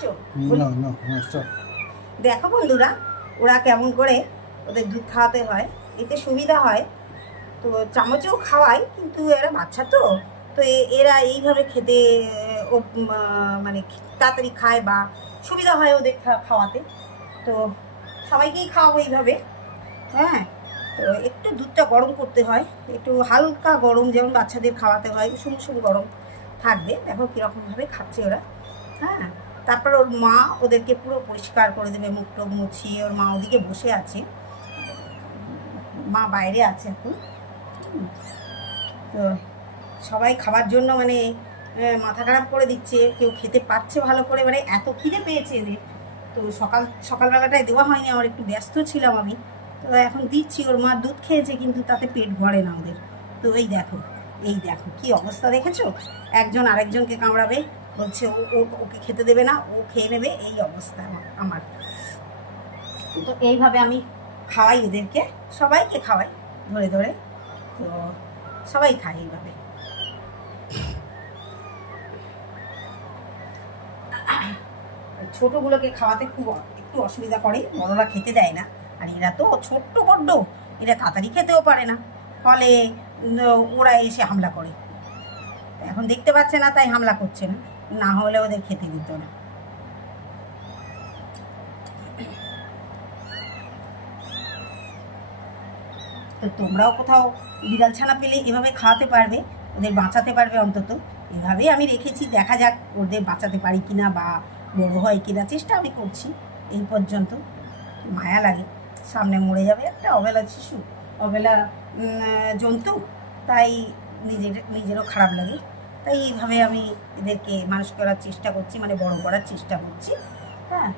আছো? দেখো বন্ধুরা, ওরা কেমন করে ওদের দুধ খাওয়াতে হয়, এতে সুবিধা হয়। তো চামচেও খাওয়াই, কিন্তু এরা বাচ্চা তো তো এরা এইভাবে খেতে ও মানে তাড়াতাড়ি খায় বা সুবিধা হয় ওদের খাওয়াতে। তো সবাইকেই খাওয়াবো এইভাবে। হ্যাঁ, তো একটু দুধটা গরম করতে হয়, একটু হালকা গরম, যেমন বাচ্চাদের খাওয়াতে হয় সুম গরম থাকবে। দেখো কীরকমভাবে খাচ্ছে ওরা। হ্যাঁ, তারপর ওর মা ওদেরকে পুরো পরিষ্কার করে দেবে, মুখ টুক মুছিয়ে। ওর মা ওদিকে বসে আছে, মা বাইরে আছে এখন। তো সবাই খাবার জন্য মানে মাথা খারাপ করে দিচ্ছে, কেউ খেতে পারছে ভালো করে, মানে এত খিদে পেয়েছে এদের। তো সকালবেলাটায় দেওয়া হয়নি, আমার একটু ব্যস্ত ছিলাম আমি। তো এখন দিচ্ছি। ওর মা দুধ খেয়েছে, কিন্তু তাতে পেট ভরে না ওদের। তো এই দেখো কি অবস্থা দেখেছো, একজন আরেকজনকে কামড়াবে, বলছে ওকে খেতে দেবে না, ও খেয়ে নেবে, এই অবস্থা আমার। তো এইভাবে আমি খাওয়াই ওদেরকে, সবাইকে খাওয়াই ধরে ধরে। তো সবাই খায় এইভাবে। ছোটোগুলোকে খাওয়াতে খুব একটু অসুবিধা করে, বড়রা খেতে দেয় না। আর এরা তো ছোট্ট বড্ড, এরা তাড়াতাড়ি খেতেও পারে না, ফলে ওরা এসে হামলা করে। এখন দেখতে পাচ্ছে না, তাই হামলা করছে না, না হলে ওদের খেতে দিত না। তো তোমরাও কোথাও বিড়াল ছানা পেলে এভাবে খাওয়াতে পারবে, ওদের বাঁচাতে পারবে অন্তত। এভাবেই আমি রেখেছি, দেখা যাক ওদের বাঁচাতে পারি কিনা বা বড়ো হয় কিনা, চেষ্টা আমি করছি এই পর্যন্ত। মায়া লাগে, সামনে মরে যাবে একটা অবেলা শিশু, অবেলা জন্তু, তাই নিজেরও খারাপ লাগে। তাই এইভাবে আমি এদেরকে মানুষ করার চেষ্টা করছি, মানে বড় করার চেষ্টা করছি। হ্যাঁ।